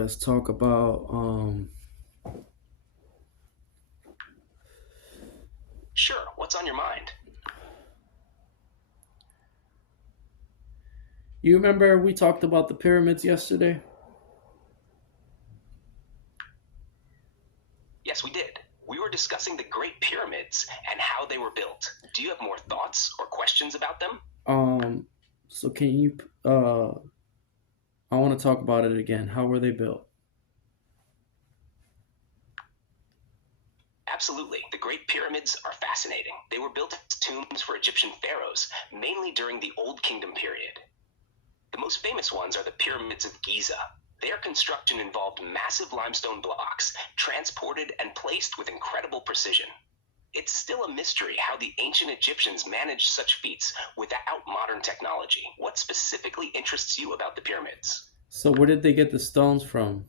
let's talk about Sure, what's on your mind? you remember we talked about the pyramids yesterday? Yes, we did. We were discussing the Great Pyramids and how they were built. Do you have more thoughts or questions about them? Um so can you I want to talk about it again. How were they built? Absolutely. The Great Pyramids are fascinating. They were built as tombs for Egyptian pharaohs, mainly during the Old Kingdom period. The most famous ones are the Pyramids of Giza. Their construction involved massive limestone blocks, transported and placed with incredible precision. It's still a mystery how the ancient Egyptians managed such feats without modern technology. What specifically interests you about the pyramids? So where did they get the stones from?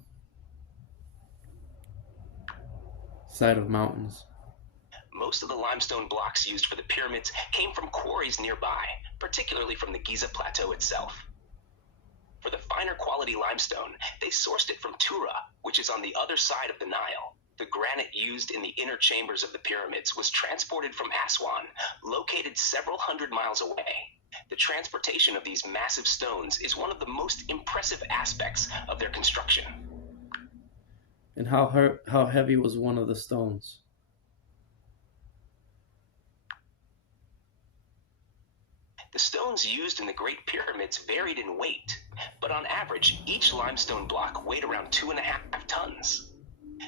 Side of mountains. Most of the limestone blocks used for the pyramids came from quarries nearby, particularly from the Giza Plateau itself. For the finer quality limestone, they sourced it from Tura, which is on the other side of the Nile. The granite used in the inner chambers of the pyramids was transported from Aswan, located several hundred miles away. The transportation of these massive stones is one of the most impressive aspects of their construction. And how heavy was one of the stones? The stones used in the Great Pyramids varied in weight, but on average, each limestone block weighed around 2.5 tons.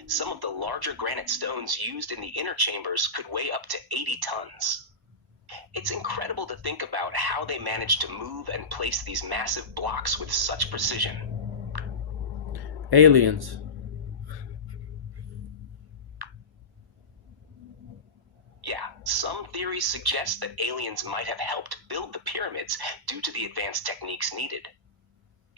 Some of the larger granite stones used in the inner chambers could weigh up to 80 tons. It's incredible to think about how they managed to move and place these massive blocks with such precision. Aliens. Yeah, some theories suggest that aliens might have helped build the pyramids due to the advanced techniques needed.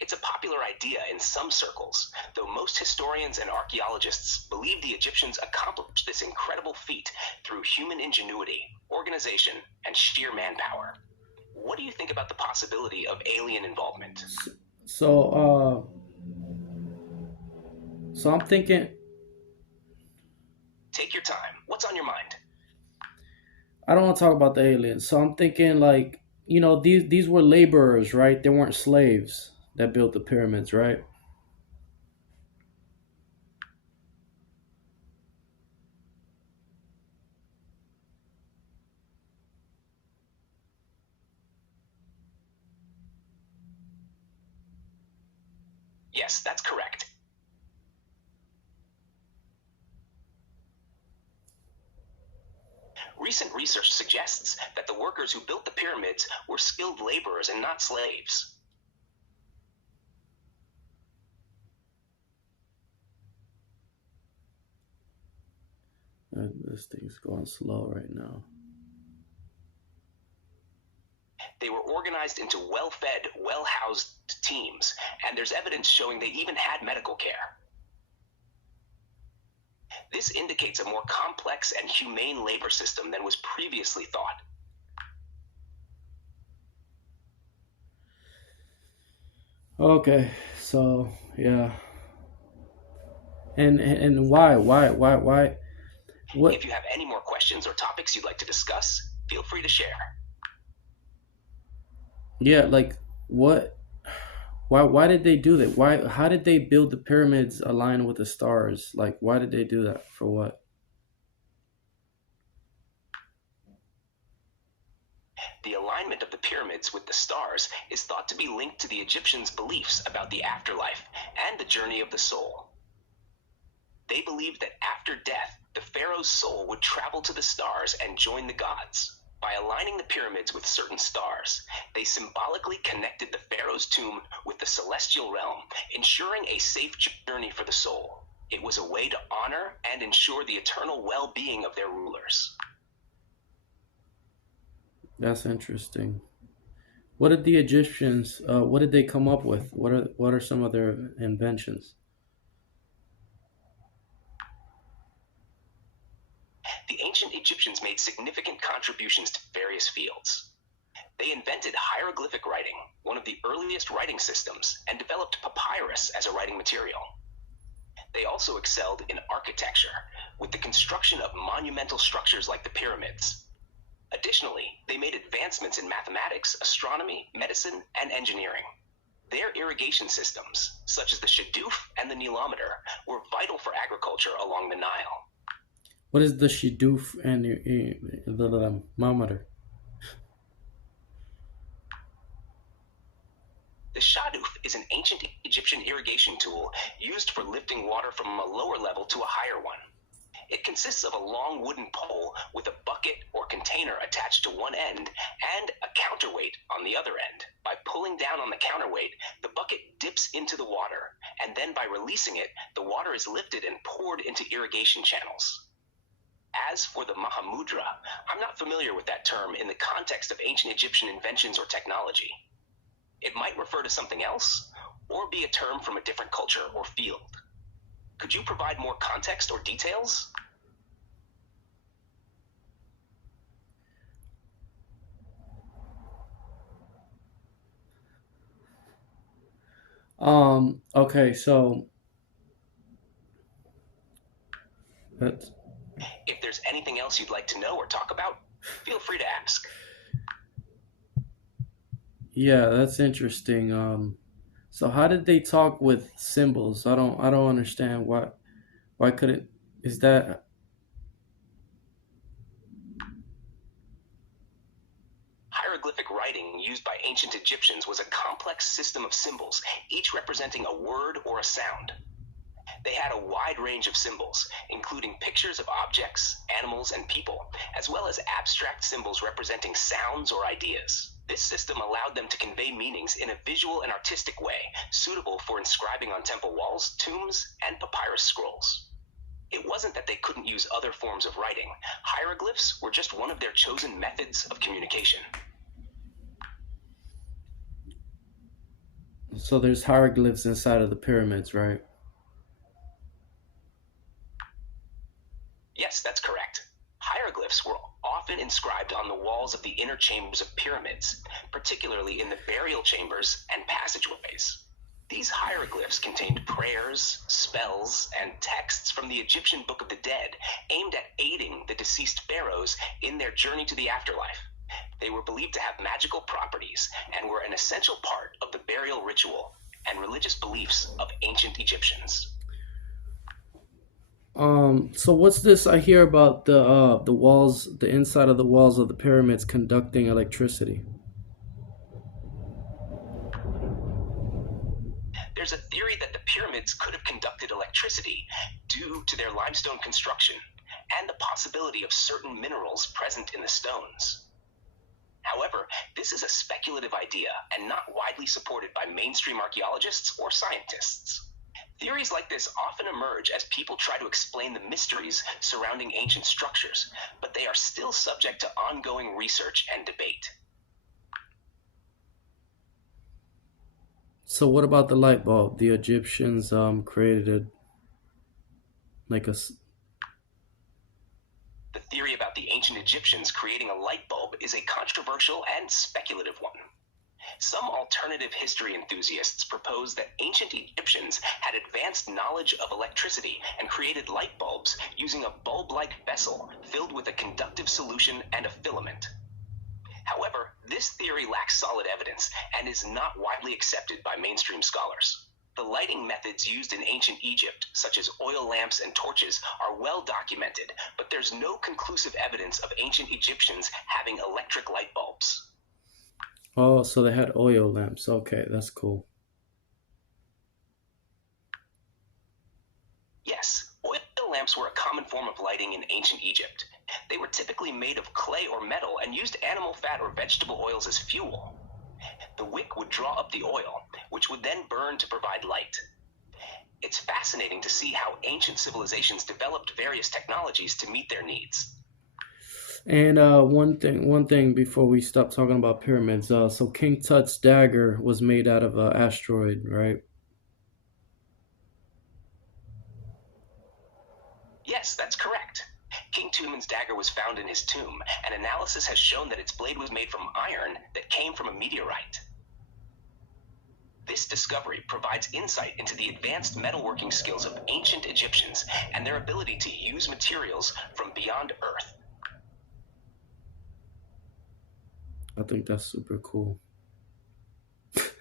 It's a popular idea in some circles, though most historians and archaeologists believe the Egyptians accomplished this incredible feat through human ingenuity, organization, and sheer manpower. What do you think about the possibility of alien involvement? So so I'm thinking Take your time. What's on your mind? I don't want to talk about the aliens. So I'm thinking like, these were laborers, right? They weren't slaves that built the pyramids, right? Yes, that's correct. Recent research suggests that the workers who built the pyramids were skilled laborers and not slaves. This thing's going slow right now. They were organized into well-fed, well-housed teams, and there's evidence showing they even had medical care. This indicates a more complex and humane labor system than was previously thought. Okay, so yeah, and why? If What? you have any more questions or topics you'd like to discuss, feel free to share. Yeah, like what? Why did they do that? Why? How did they build the pyramids aligned with the stars? Like, why did they do that? For what? The alignment of the pyramids with the stars is thought to be linked to the Egyptians' beliefs about the afterlife and the journey of the soul. They believed that after death, the pharaoh's soul would travel to the stars and join the gods. By aligning the pyramids with certain stars, they symbolically connected the pharaoh's tomb with the celestial realm, ensuring a safe journey for the soul. It was a way to honor and ensure the eternal well-being of their rulers. That's interesting. What did the Egyptians? What did they come up with? What are some of their inventions? The ancient Egyptians made significant contributions to various fields. They invented hieroglyphic writing, one of the earliest writing systems, and developed papyrus as a writing material. They also excelled in architecture, with the construction of monumental structures like the pyramids. Additionally, they made advancements in mathematics, astronomy, medicine, and engineering. Their irrigation systems, such as the shadoof and the Nilometer, were vital for agriculture along the Nile. What is the shidoof and the thermometer? The shadoof is an ancient Egyptian irrigation tool used for lifting water from a lower level to a higher one. It consists of a long wooden pole with a bucket or container attached to one end and a counterweight on the other end. By pulling down on the counterweight, the bucket dips into the water, and then by releasing it, the water is lifted and poured into irrigation channels. As for the Mahamudra, I'm not familiar with that term in the context of ancient Egyptian inventions or technology. It might refer to something else, or be a term from a different culture or field. Could you provide more context or details? Okay, so that's If there's anything else you'd like to know or talk about, feel free to ask. yeah, that's interesting. So how did they talk with symbols? I don't understand why couldn't is that Hieroglyphic writing used by ancient Egyptians was a complex system of symbols, each representing a word or a sound. They had a wide range of symbols, including pictures of objects, animals, and people, as well as abstract symbols representing sounds or ideas. This system allowed them to convey meanings in a visual and artistic way, suitable for inscribing on temple walls, tombs, and papyrus scrolls. It wasn't that they couldn't use other forms of writing. Hieroglyphs were just one of their chosen methods of communication. so there's hieroglyphs inside of the pyramids, right? Yes, that's correct. Hieroglyphs were often inscribed on the walls of the inner chambers of pyramids, particularly in the burial chambers and passageways. These hieroglyphs contained prayers, spells, and texts from the Egyptian Book of the Dead, aimed at aiding the deceased pharaohs in their journey to the afterlife. They were believed to have magical properties and were an essential part of the burial ritual and religious beliefs of ancient Egyptians. So what's this I hear about the walls, the inside of the walls of the pyramids conducting electricity? There's a theory that the pyramids could have conducted electricity due to their limestone construction and the possibility of certain minerals present in the stones. However, this is a speculative idea and not widely supported by mainstream archaeologists or scientists. Theories like this often emerge as people try to explain the mysteries surrounding ancient structures, but they are still subject to ongoing research and debate. So what about the light bulb? The Egyptians created it like The theory about the ancient Egyptians creating a light bulb is a controversial and speculative one. Some alternative history enthusiasts propose that ancient Egyptians had advanced knowledge of electricity and created light bulbs using a bulb-like vessel filled with a conductive solution and a filament. However, this theory lacks solid evidence and is not widely accepted by mainstream scholars. The lighting methods used in ancient Egypt, such as oil lamps and torches, are well documented, but there's no conclusive evidence of ancient Egyptians having electric light bulbs. oh, so they had oil lamps. Okay, that's cool. Yes, oil lamps were a common form of lighting in ancient Egypt. They were typically made of clay or metal and used animal fat or vegetable oils as fuel. The wick would draw up the oil, which would then burn to provide light. It's fascinating to see how ancient civilizations developed various technologies to meet their needs. And one thing before we stop talking about pyramids. So King Tut's dagger was made out of an asteroid, right? Yes, that's correct. King Tumen's dagger was found in his tomb, and analysis has shown that its blade was made from iron that came from a meteorite. This discovery provides insight into the advanced metalworking skills of ancient Egyptians and their ability to use materials from beyond Earth. I think that's super cool. It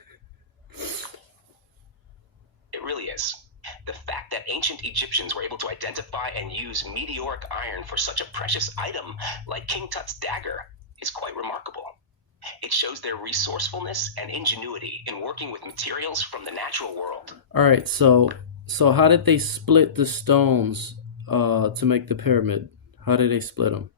really is. The fact that ancient Egyptians were able to identify and use meteoric iron for such a precious item like King Tut's dagger is quite remarkable. It shows their resourcefulness and ingenuity in working with materials from the natural world. All right, so how did they split the stones to make the pyramid? How did they split them?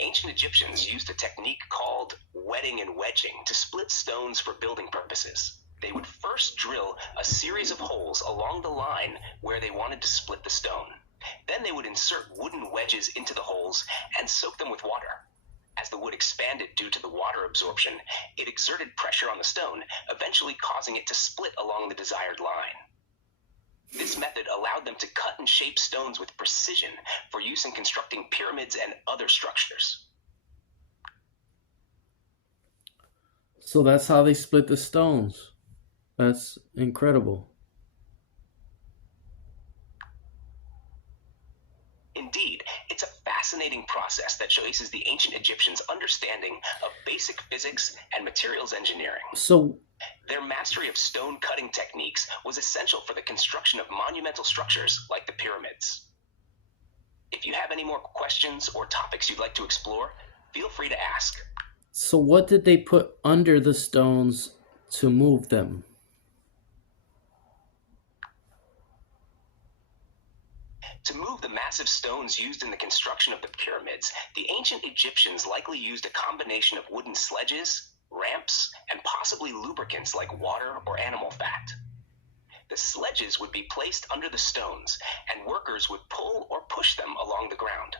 Ancient Egyptians used a technique called wetting and wedging to split stones for building purposes. They would first drill a series of holes along the line where they wanted to split the stone. Then they would insert wooden wedges into the holes and soak them with water. As the wood expanded due to the water absorption, it exerted pressure on the stone, eventually causing it to split along the desired line. This method allowed them to cut and shape stones with precision for use in constructing pyramids and other structures. So that's how they split the stones. That's incredible. Indeed, it's a fascinating process that showcases the ancient Egyptians' understanding of basic physics and materials engineering. So Their mastery of stone cutting techniques was essential for the construction of monumental structures like the pyramids. If you have any more questions or topics you'd like to explore, feel free to ask. so what did they put under the stones to move them? To move the massive stones used in the construction of the pyramids, the ancient Egyptians likely used a combination of wooden sledges, ramps, and possibly lubricants like water or animal fat. The sledges would be placed under the stones, and workers would pull or push them along the ground.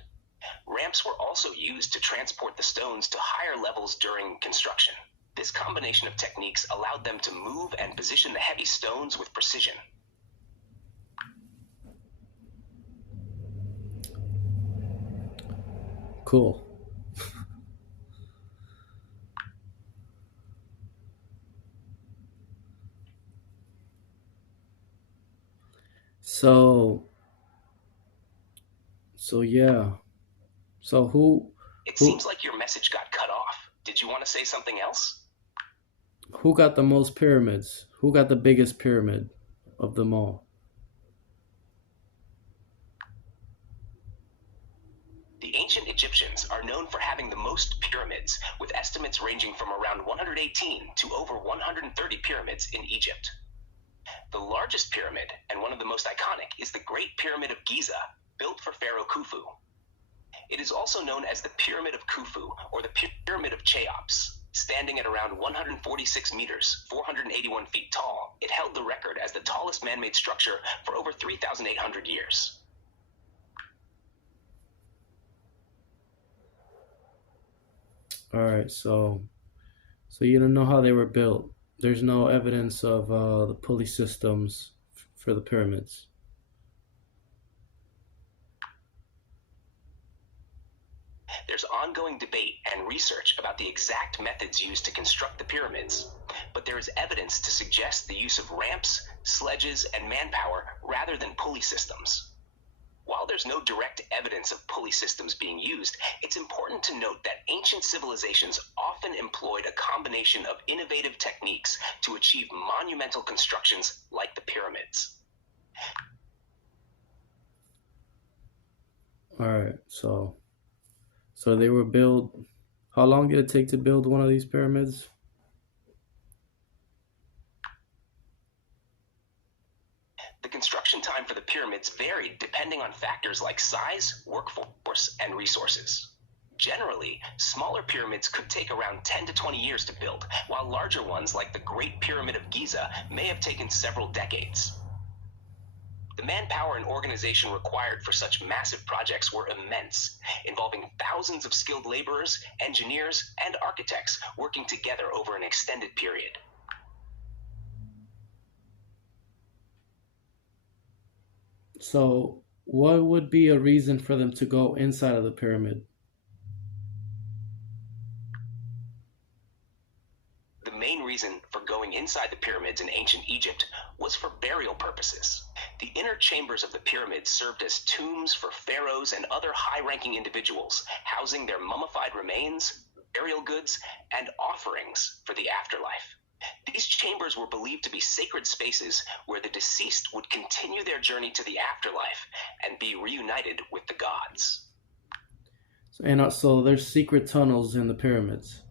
Ramps were also used to transport the stones to higher levels during construction. This combination of techniques allowed them to move and position the heavy stones with precision. Cool. So so yeah. So It who seems like your message got cut off. Did you want to say something else? who got the most pyramids? Who got the biggest pyramid of them all? The ancient Egyptians are known for having the most pyramids, with estimates ranging from around 118 to over 130 pyramids in Egypt. The largest pyramid, and one of the most iconic, is the Great Pyramid of Giza, built for Pharaoh Khufu. It is also known as the Pyramid of Khufu or the Pyramid of Cheops. Standing at around 146 meters, 481 feet tall, it held the record as the tallest man-made structure for over 3,800 years. All right, so you don't know how they were built. There's no evidence of the pulley systems for the pyramids. There's ongoing debate and research about the exact methods used to construct the pyramids, but there is evidence to suggest the use of ramps, sledges, and manpower rather than pulley systems. While there's no direct evidence of pulley systems being used, it's important to note that ancient civilizations often employed a combination of innovative techniques to achieve monumental constructions like the pyramids. All right, so they were built. How long did it take to build one of these pyramids? The construction time for the pyramids varied depending on factors like size, workforce, and resources. Generally, smaller pyramids could take around 10 to 20 years to build, while larger ones like the Great Pyramid of Giza may have taken several decades. The manpower and organization required for such massive projects were immense, involving thousands of skilled laborers, engineers, and architects working together over an extended period. So, what would be a reason for them to go inside of the pyramid? inside the pyramids in ancient Egypt was for burial purposes. The inner chambers of the pyramids served as tombs for pharaohs and other high-ranking individuals, housing their mummified remains, burial goods, and offerings for the afterlife. These chambers were believed to be sacred spaces where the deceased would continue their journey to the afterlife and be reunited with the gods. And so there's secret tunnels in the pyramids.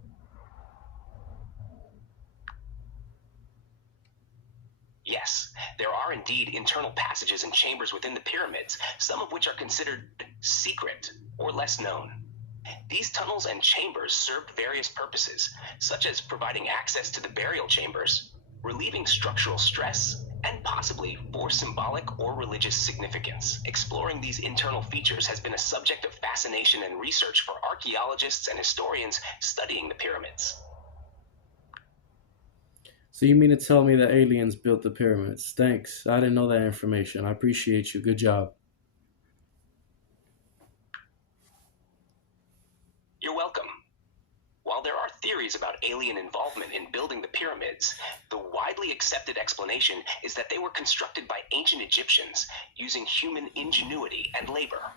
Yes, there are indeed internal passages and chambers within the pyramids, some of which are considered secret or less known. These tunnels and chambers served various purposes, such as providing access to the burial chambers, relieving structural stress, and possibly for symbolic or religious significance. Exploring these internal features has been a subject of fascination and research for archaeologists and historians studying the pyramids. So you mean to tell me that aliens built the pyramids? Thanks. I didn't know that information. I appreciate you. Good job. You're welcome. While there are theories about alien involvement in building the pyramids, the widely accepted explanation is that they were constructed by ancient Egyptians using human ingenuity and labor.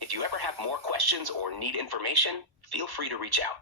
If you ever have more questions or need information, feel free to reach out.